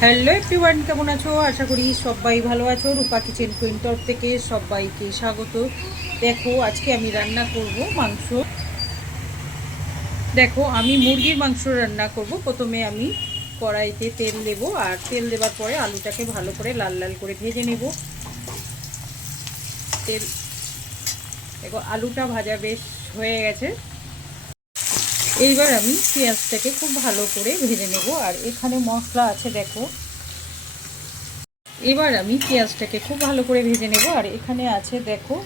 Hello everyone, কেমন আছো? আশা করি সবাই ভালো আছো। রূপা কিচেন কুইন তরফ থেকে সবাইকে স্বাগত। দেখো, আজকে আমি রান্না করব মাংস। দেখো, আমি মুরগির মাংস রান্না করব। প্রথমে আমি কড়াইতে তেল দেব, আর তেল দেওয়ার পরে আলুটাকে ভালো করে লাল লাল করে ভেজে নেব। তেল দেখো, আলুটা ভাজা বেশ হয়ে গেছে। এইবার আমি পেঁয়াজটাকে খুব ভালো করে ভেজে নেব, আর এখানে মশলা আছে দেখো। এবার আমি পেঁয়াজটাকে খুব ভালো করে ভেজে নেব, আর এখানে আছে দেখো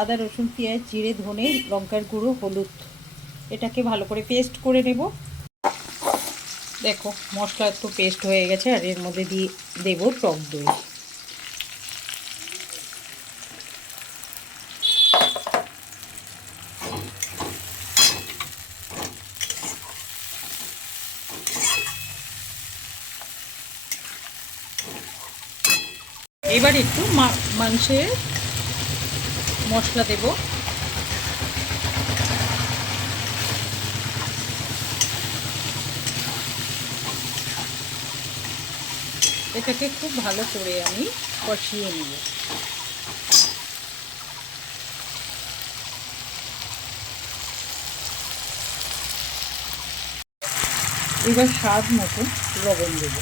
আদা রসুন পেঁয়াজ জিরে ধনে লঙ্কার গুঁড়ো হলুদ। এটাকে ভালো করে পেস্ট করে নেব। দেখো, মশলা একটু পেস্ট হয়ে গেছে, আর এর মধ্যে দিয়ে দেব টক দই। এবার একটু মাংসের মশলা দেব। এটাকে খুব ভালো করে আমি কষিয়ে নেব। এবার স্বাদ মতো লবণ দেব।